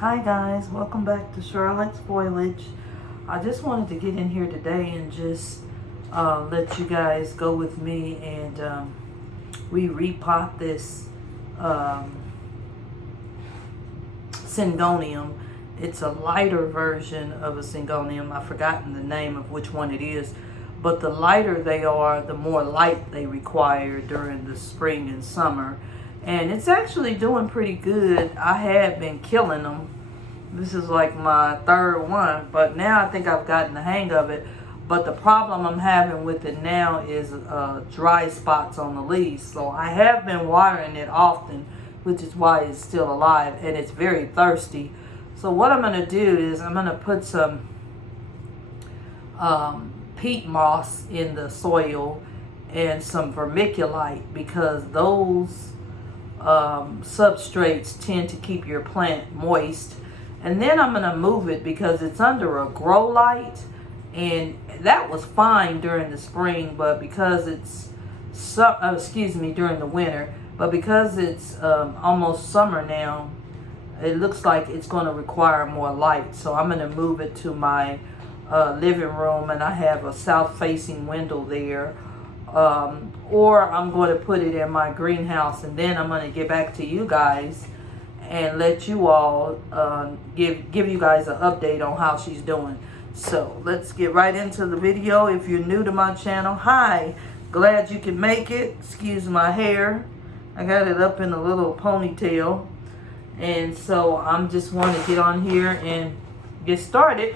Hi guys, welcome back to Charlotte's Foliage. I just wanted to get in here today and just let you guys go with me and we repot this sygonium. It's a lighter version of a sygonium. I've forgotten the name of which one it is, but the lighter they are, the more light they require during the spring and summer. And it's actually doing pretty good. I had been killing them. This is like my third one, but now I think I've gotten the hang of it. But the problem I'm having with it now is dry spots on the leaves. So I have been watering it often, which is why it's still alive, and it's very thirsty. So what I'm going to do is I'm going to put some peat moss in the soil and some vermiculite, because those substrates tend to keep your plant moist. And then I'm going to move it because it's under a grow light, and that was fine during the spring, but because it's during the winter, but because it's almost summer now, it looks like it's going to require more light. So I'm going to move it to my living room, and I have a south facing window there. Or I'm going to put it in my greenhouse, and then I'm going to get back to you guys and let you all give you guys an update on how she's doing. So let's get right into the video. If you're new to my channel, hi, glad you can make it. Excuse my hair, I got it up in a little ponytail, and so I'm just want to get on here and get started.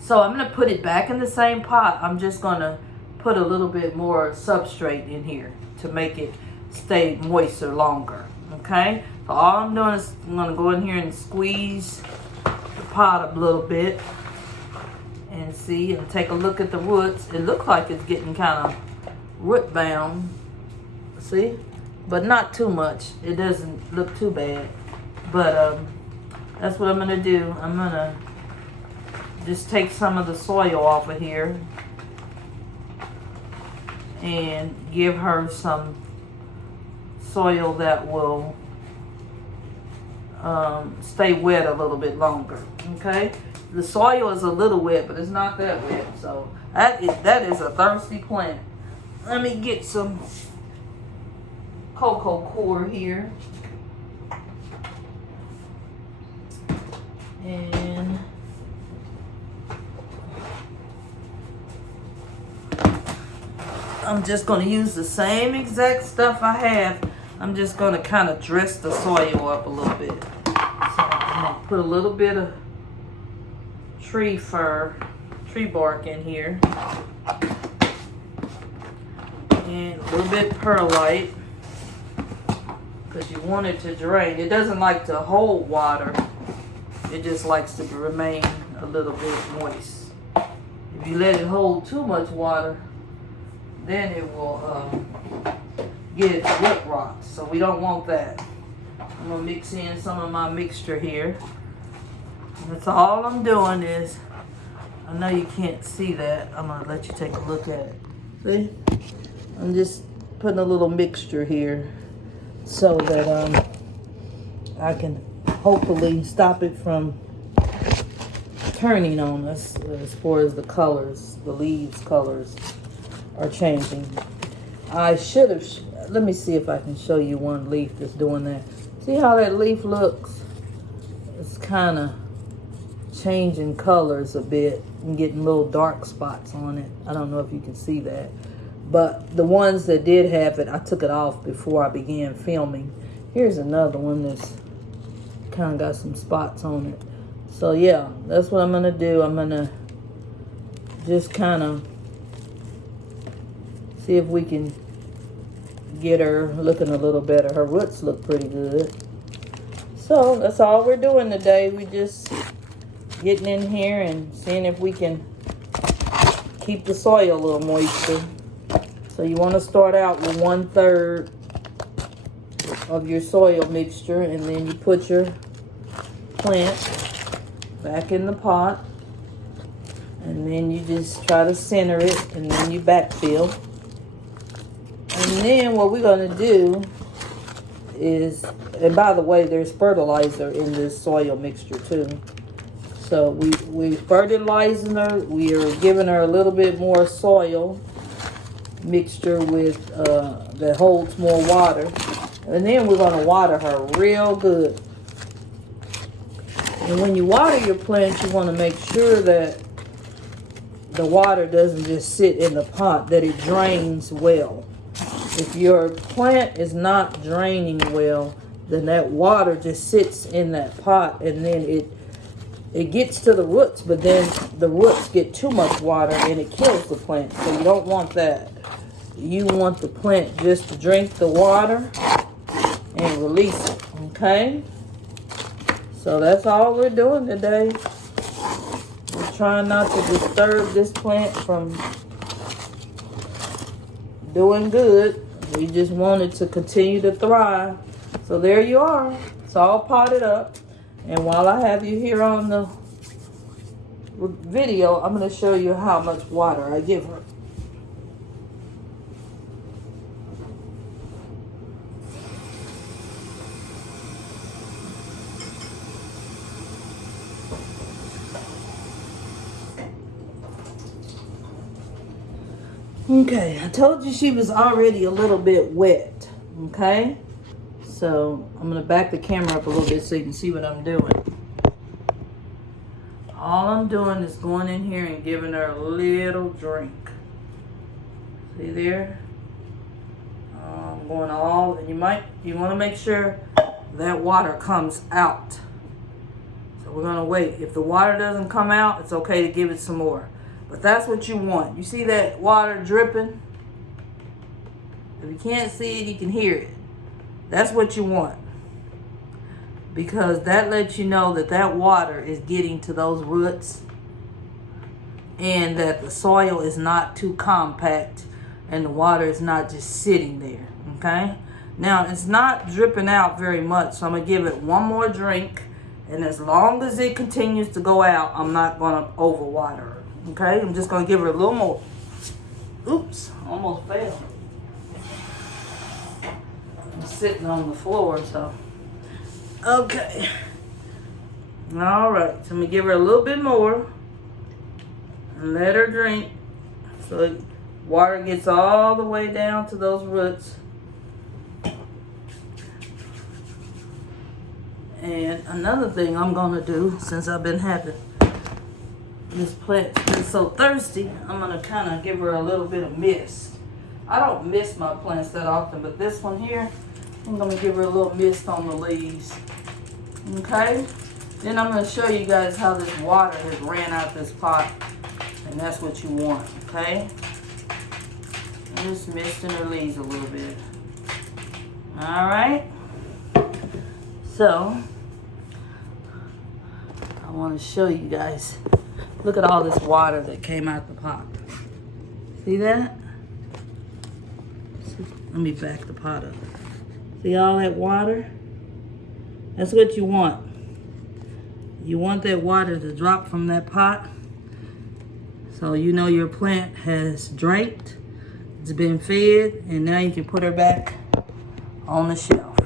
So I'm going to put it back in the same pot. I'm just going to put a little bit more substrate in here to make it stay moister longer. Okay, so all I'm doing is I'm going to go in here and squeeze the pot a little bit and see, and take a look at the roots. It looks like it's getting kind of root bound, see, but not too much. It doesn't look too bad, but that's what I'm going to do. I'm going to just take some of the soil off of here and give her some soil that will stay wet a little bit longer. Okay, the soil is a little wet, but it's not that wet. So that is a thirsty plant. Let me get some cocoa coir here, and I'm just going to use the same exact stuff I have. I'm just going to kind of dress the soil up a little bit. So I'm going to put a little bit of tree bark in here, and a little bit perlite, because you want it to drain. It doesn't like to hold water. It just likes to remain a little bit moist. If you let it hold too much water, then it will get its root rot. So we don't want that. I'm going to mix in some of my mixture here. That's all I'm doing is, I know you can't see that. I'm going to let you take a look at it. See? I'm just putting a little mixture here so that I can hopefully stop it from turning on us as far as the colors, the leaves colors are changing. I should have, let me see if I can show you one leaf that's doing that. See how that leaf looks? It's kind of changing colors a bit and getting little dark spots on it. I don't know if you can see that, but the ones that did have it, I took it off before I began filming. Here's another one that's kind of got some spots on it. So yeah, that's what I'm gonna do. I'm gonna just kind of see if we can get her looking a little better. Her roots look pretty good. So that's all we're doing today. We just getting in here and seeing if we can keep the soil a little moisture. So you want to start out with 1/3 of your soil mixture, and then you put your plant back in the pot, and then you just try to center it, and then you backfill. And then what we're going to do is, and by the way, there's fertilizer in this soil mixture too. So we fertilizing her. We are giving her a little bit more soil mixture with that holds more water, and then we're going to water her real good. And when you water your plants, you want to make sure that the water doesn't just sit in the pot, that it drains well. If your plant is not draining well, then that water just sits in that pot, and then it gets to the roots, but then the roots get too much water and it kills the plant. So you don't want that. You want the plant just to drink the water and release it, okay? So that's all we're doing today. We're trying not to disturb this plant from doing good. We just want it to continue to thrive. So there you are. It's all potted up. And while I have you here on the video, I'm going to show you how much water I give her. Okay, I told you she was already a little bit wet, okay? So I'm going to back the camera up a little bit so you can see what I'm doing. All I'm doing is going in here and giving her a little drink. See there? I'm going all, and you want to make sure that water comes out. So we're going to wait. If the water doesn't come out, it's okay to give it some more. But that's what you want. You see that water dripping? If you can't see it, you can hear it. That's what you want. Because that lets you know that that water is getting to those roots and that the soil is not too compact and the water is not just sitting there, okay? Now, it's not dripping out very much, so I'm going to give it one more drink. And as long as it continues to go out, I'm not going to overwater her. Okay, I'm just going to give her a little more. Oops, almost fell. I'm sitting on the floor, so. Okay. All right, so I'm going to give her a little bit more. And let her drink. So the water gets all the way down to those roots. And another thing I'm going to do, since I've been having this plant's been so thirsty, I'm going to kind of give her a little bit of mist. I don't mist my plants that often, but this one here, I'm going to give her a little mist on the leaves. Okay? Then I'm going to show you guys how this water has ran out this pot. And that's what you want, okay? I'm just misting her leaves a little bit. Alright? So, I want to show you guys. Look at all this water that came out the pot. See that? Let me back the pot up. See all that water? That's what you want. You want that water to drop from that pot. So you know your plant has drank, it's been fed, and now you can put her back on the shelf.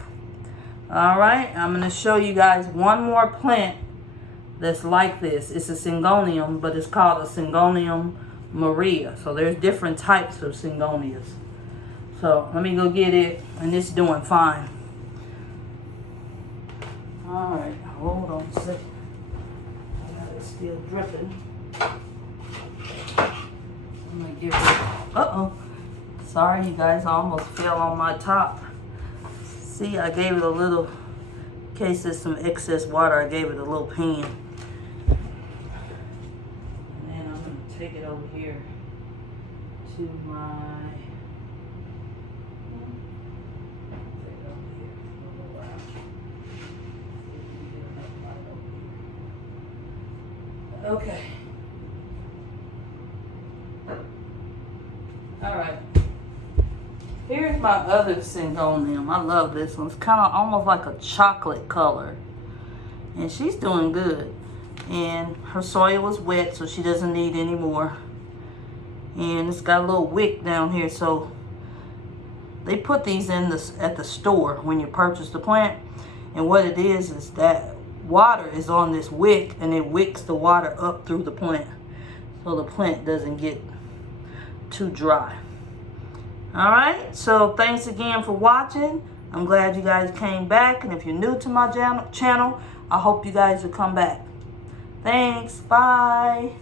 All right, I'm going to show you guys one more plant that's like this. It's a sygonium, but it's called a sygonium Maria. So there's different types of syngonias. So let me go get it, and it's doing fine. All right, hold on a second. I got it still dripping. I'm gonna give it. Uh-oh. Sorry, you guys, I almost fell on my top. See, I gave it a little, in case there's some excess water, I gave it a little pan. And then I'm going to take it over here to my, okay. All right. Here's my other sygonium. I love this one. It's kind of almost like a chocolate color. And she's doing good. And her soil is wet, so she doesn't need any more. And it's got a little wick down here, so They put these in at the store when you purchase the plant. And what it is that water is on this wick, and it wicks the water up through the plant, so the plant doesn't get too dry. All right, so thanks again for watching. I'm glad you guys came back, and if you're new to my channel, I hope you guys will come back. Thanks, bye.